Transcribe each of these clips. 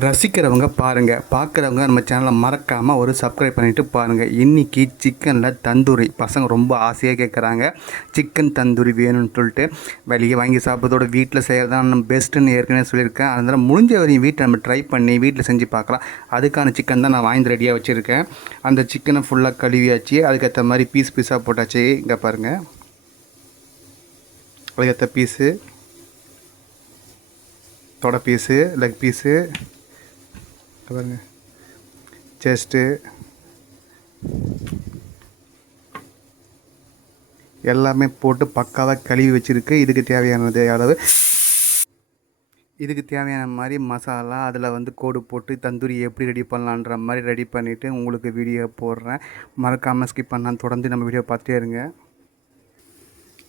ரசிக்கிறவங்க பாருங்கள், பார்க்குறவங்க நம்ம சேனலை மறக்காமல் ஒரு சப்ஸ்கிரைப் பண்ணிவிட்டு பாருங்கள். இன்றைக்கி சிக்கனில் தந்தூரி பசங்க ரொம்ப ஆசையாக கேட்குறாங்க. சிக்கன் தந்தூரி வேணும்னு சொல்லிட்டு வெளியே வாங்கி சாப்பிட்றதோட வீட்டில் செய்கிறது நம்ம பெஸ்ட்டுன்னு ஏற்கனவே சொல்லியிருக்கேன். அதனால் முடிஞ்ச வரையும் வீட்டில் நம்ம ட்ரை பண்ணி வீட்டில் செஞ்சு பார்க்கலாம். அதுக்கான சிக்கன் தான் நான் வாங்கி ரெடியாக வச்சுருக்கேன். அந்த சிக்கனை ஃபுல்லாக கழுவியாச்சு, அதுக்கேற்ற மாதிரி பீஸாக போட்டாச்சு. இங்கே பாருங்கள், அதுக்கேற்ற பீஸு, தொடை பீஸு, லெக் பீஸு, பாருங்க, செஸ்ட்டு எல்லாமே போட்டு பக்காவாக கழுவி வச்சுருக்கு. இதுக்கு தேவையானது அளவு, இதுக்கு தேவையான மாதிரி மசாலா, அதில் கோடு போட்டு தந்தூரி எப்படி ரெடி பண்ணலான்ற மாதிரி ரெடி பண்ணிவிட்டு உங்களுக்கு வீடியோ போடுறேன். மறக்காமல் ஸ்கிப் பண்ணால் தொடர்ந்து நம்ம வீடியோ பார்த்துட்டே இருங்க.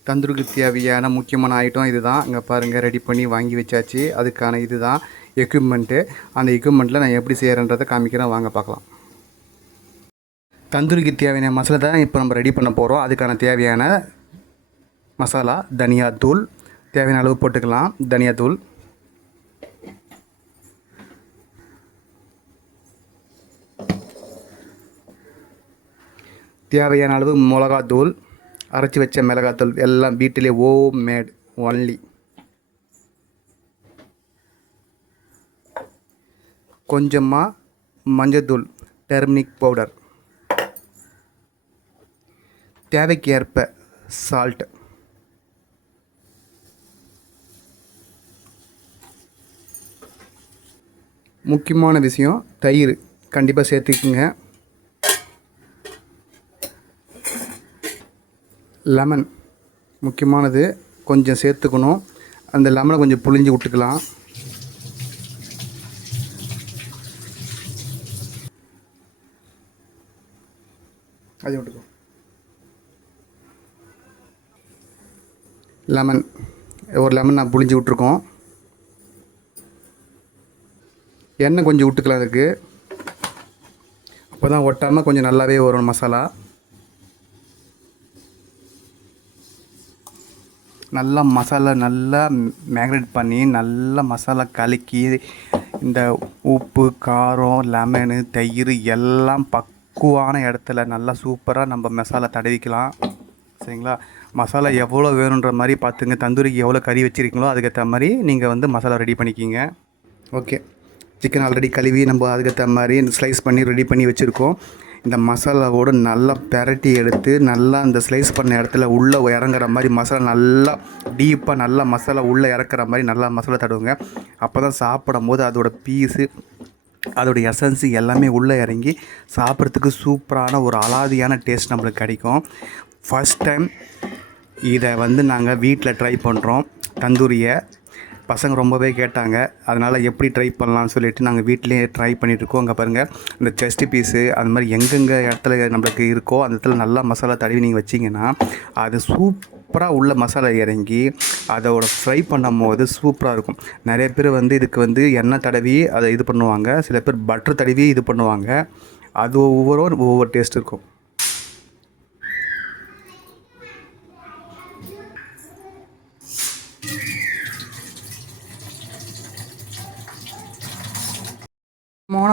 தந்தூரிக்கு தேவையான முக்கியமான ஐட்டம் இது தான். இங்கே பாருங்கள், ரெடி பண்ணி வாங்கி வச்சாச்சு. அதுக்கான இது தான் எக்யூப்மெண்ட்டு. அந்த எக்யூப்மெண்ட்டில் நான் எப்படி செய்கிறேன்றதை காமிக்கிறேன், வாங்க பார்க்கலாம். தந்தூரிக்கு தேவையான மசாலா தான் இப்போ நம்ம ரெடி பண்ண போகிறோம். அதுக்கான தேவையான மசாலா தனியாத்தூள், தேவையான அளவு போட்டுக்கலாம். தனியாத்தூள், தேவையான அளவு மிளகாத்தூள், அரைச்சி வச்ச மிளகாத்தூள், எல்லாம் வீட்டிலே ஹோம் மேட் ஒன்லி. கொஞ்சமாக மஞ்சத்தூள், டர்மரிக் பவுடர், தேவைக்கு ஏற்ப சால்ட், முக்கியமான விஷயம் தயிர் கண்டிப்பாக சேர்த்துக்குங்க. லெமன் முக்கியமானது, கொஞ்சம் சேர்த்துக்கணும். அந்த லெமனை கொஞ்சம் புழிஞ்சு விட்டுக்கலாம். அது விட்டுக்கோ. லெமன், ஒரு லெமன் நான் புழிஞ்சு விட்ருக்கோம். எண்ணெய் கொஞ்சம் விட்டுக்கலாம் அதுக்கு, அப்போ தான் ஒட்டாமல் கொஞ்சம் நல்லாவே வரும் மசாலா. நல்லா மசாலா நல்லா மேக்னேட் பண்ணி நல்லா மசாலா கலக்கி, இந்த உப்பு, காரம், லெமனு, தயிர் எல்லாம் பக்குவான இடத்துல நல்லா சூப்பராக நம்ம மசாலா தடவிக்கலாம். சரிங்களா? மசாலா எவ்வளோ வேணுன்ற மாதிரி பார்த்துங்க. தந்தூரிக்கு எவ்வளோ கறி வச்சுருக்கீங்களோ அதுக்கேற்ற மாதிரி நீங்கள் மசாலா ரெடி பண்ணிக்கிங்க. ஓகே, சிக்கன் ஆல்ரெடி கழுவி நம்ம அதுக்கேற்ற மாதிரி ஸ்லைஸ் பண்ணி ரெடி பண்ணி வச்சுருக்கோம். இந்த மசாலாவோடு நல்லா பெரட்டி எடுத்து நல்லா அந்த ஸ்லைஸ் பண்ண இடத்துல உள்ளே இறங்குற மாதிரி மசாலா நல்லா டீப்பாக நல்லா மசாலா உள்ளே இறக்குற மாதிரி நல்லா மசாலா தடவுங்க. அப்போ தான் சாப்பிடும் போது அதோட பீஸு, அதோடய எசன்ஸு எல்லாமே உள்ளே இறங்கி சாப்பிட்றதுக்கு சூப்பரான ஒரு அலாதியான டேஸ்ட் நம்மளுக்கு கிடைக்கும். ஃபஸ்ட் டைம் இதை நாங்கள் வீட்டில் ட்ரை பண்ணுறோம். தந்தூரியை பசங்க ரொம்பவே கேட்டாங்க. அதனால் எப்படி ட்ரை பண்ணலான்னு சொல்லிவிட்டு நாங்கள் வீட்டிலேயே ட்ரை பண்ணிகிட்ருக்கோம். அங்கே பாருங்கள், இந்த செஸ்ட்டு பீஸு அந்த மாதிரி எங்கெங்கே இடத்துல நம்மளுக்கு இருக்கோ அந்த இடத்துல நல்லா மசாலா தடவி நீங்கள் வச்சிங்கன்னா அது சூப்பராக உள்ள மசாலா இறங்கி அதோட ஃப்ரை பண்ணும் போது சூப்பராக இருக்கும். நிறைய பேர் இதுக்கு எண்ணெய் தடவி அதை இது பண்ணுவாங்க. சில பேர் பட்டர் தடவி இது பண்ணுவாங்க. அது ஒவ்வொரு டேஸ்ட் இருக்கும்.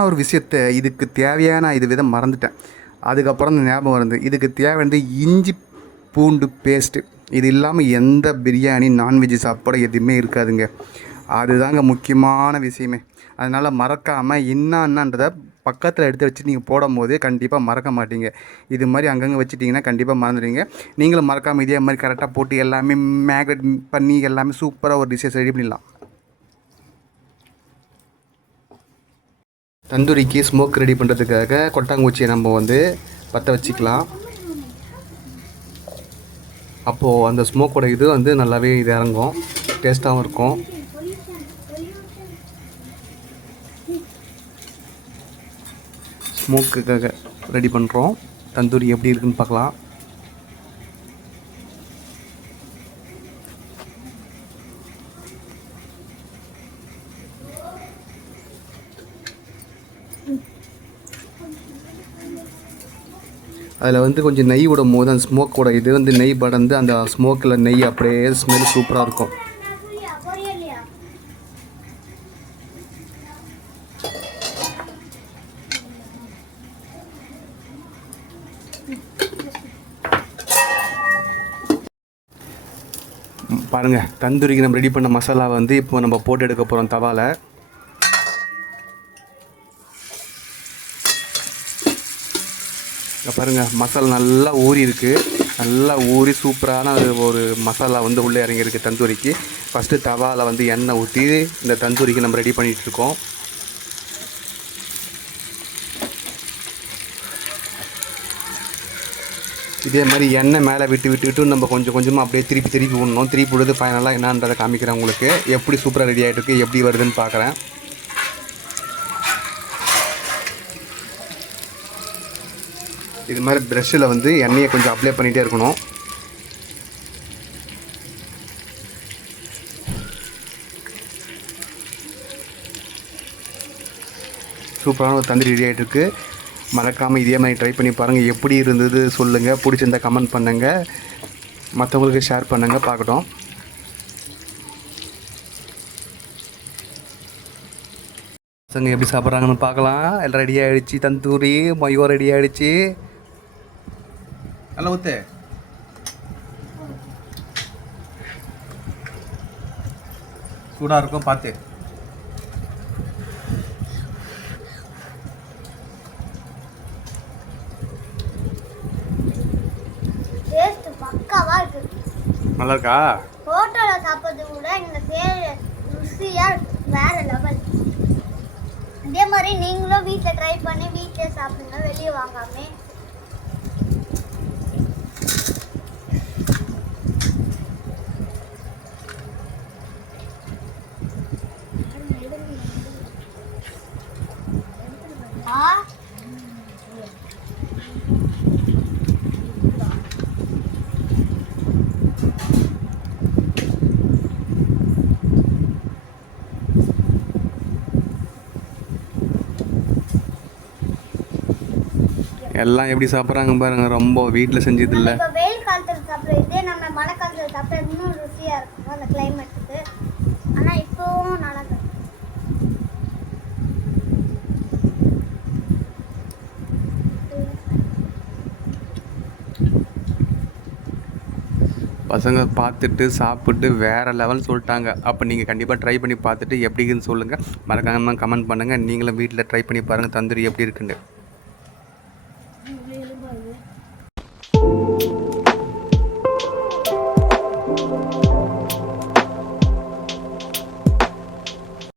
ஒரு விஷயத்தை இதுக்கு தேவையான விதம் மறந்துட்டேன். அதுக்கப்புறம் இந்த ஞாபகம் வருது. இதுக்கு தேவையானது இஞ்சி பூண்டு பேஸ்ட்டு. இது இல்லாமல் எந்த பிரியாணி நான்வெஜ் சாப்பாடு எதுவுமே இருக்காதுங்க. அதுதாங்க முக்கியமான விஷயமே. அதனால் மறக்காமல் என்னன்றதை பக்கத்தில் எடுத்து வச்சு நீங்கள் போடும் போது கண்டிப்பாக மறக்க மாட்டீங்க. இது மாதிரி அங்கங்கே வச்சுட்டிங்கன்னா கண்டிப்பாக மறந்துடுவீங்க. நீங்களும் மறக்காமல் இதே மாதிரி கரெக்டாக போட்டு எல்லாமே மேக்னேட் பண்ணி எல்லாமே சூப்பராக ஒரு டிஷ்ஷஸ் ரெடி பண்ணிடலாம். தந்தூரிக்கு ஸ்மோக் ரெடி பண்ணுறதுக்காக கொட்டாங்குச்சியை நம்ம பற்ற வச்சுக்கலாம். அப்போது அந்த ஸ்மோக்கோட இது நல்லாவே இது இறங்கும், டேஸ்ட்டாகவும் இருக்கும். ஸ்மோக்குக்காக ரெடி பண்ணுறோம். தந்தூரி எப்படி இருக்குன்னு பார்க்கலாம். அதில் கொஞ்சம் நெய் விடும் போது அந்த ஸ்மோக்கோட நெய் படர்ந்து அந்த ஸ்மோக்கில் நெய் அப்படியே ஸ்மெல் சூப்பராக இருக்கும். பாருங்கள், தந்தூரிக்கு நம்ம ரெடி பண்ண மசாலா வந்து இப்போ நம்ம போட்டு எடுக்க போகிறோம் தவாவில். இங்கே பாருங்கள், மசாலா நல்லா ஊறி இருக்குது. நல்லா ஊறி சூப்பரான ஒரு மசாலா வந்து உள்ளே இறங்கியிருக்கு தந்தூரிக்கு. ஃபஸ்ட்டு தவாவில் வந்து எண்ணெய் ஊற்றி இந்த தந்தூரிக்கு நம்ம ரெடி பண்ணிகிட்ருக்கோம். இதே மாதிரி எண்ணெய் மேலே விட்டு நம்ம கொஞ்சம் கொஞ்சமாக அப்படியே திருப்பி விடணும். திருப்பி விடுறது ஃபைனலாக என்னன்றதை காமிக்கிறேன் உங்களுக்கு. எப்படி சூப்பராக ரெடி ஆகிட்டு இருக்குது, எப்படி வருதுன்னு பார்க்குறேன். இது மாதிரி ப்ரெஷ்ஷில் வந்து எண்ணெயை கொஞ்சம் அப்ளை பண்ணிகிட்டே இருக்கணும். சூப்பரான ஒரு தந்தூரி ரெடி ஆகிட்டு இருக்குது. மறக்காமல் இதே மாதிரி ட்ரை பண்ணி பாருங்கள். எப்படி இருந்தது சொல்லுங்கள். பிடிச்சிருந்தால் கமெண்ட் பண்ணுங்கள், மற்றவங்களுக்கு ஷேர் பண்ணுங்கள், பார்க்கட்டும். பசங்க எப்படி சாப்பிட்றாங்கன்னு பார்க்கலாம். எல்லாம் ரெடி ஆகிடுச்சு. தந்தூரி மையோ ரெடி ஆகிடுச்சு. நல்லா ஊற்று. சூடாக இருக்கும், பார்த்து. நல்லா இருக்கா? ஹோட்டலில் சாப்பிட்றத விட இந்த ருசியாக வேற லெவல். இதே மாதிரி நீங்களும் வீட்டில் ட்ரை பண்ணி வீட்டில் சாப்பிடுங்க, வெளியே வாங்காம. எல்லாம் எப்படி சாப்பிட்றாங்க பாருங்க. ரொம்ப வீட்டில் செஞ்சது இல்லை. இப்போ வெயில் காலத்தில் சாப்பிட்றது நம்ம மழை காலத்தில் சாப்பிட்ற இன்னும் ருசியாக இருக்கும் அந்த கிளைமேட்டுக்கு. ஆனால் இப்போவும் நல்லா இருக்கு. பசங்க பார்த்துட்டு சாப்பிட்டு வேறு லெவல் சொல்லிட்டாங்க. அப்போ நீங்கள் கண்டிப்பாக ட்ரை பண்ணி பார்த்துட்டு எப்படி இருக்குன்னு சொல்லுங்கள். மறக்காமல் கமெண்ட் பண்ணுங்கள். நீங்களும் வீட்டில் ட்ரை பண்ணி பாருங்கள் தந்தூரி எப்படி இருக்குன்னு.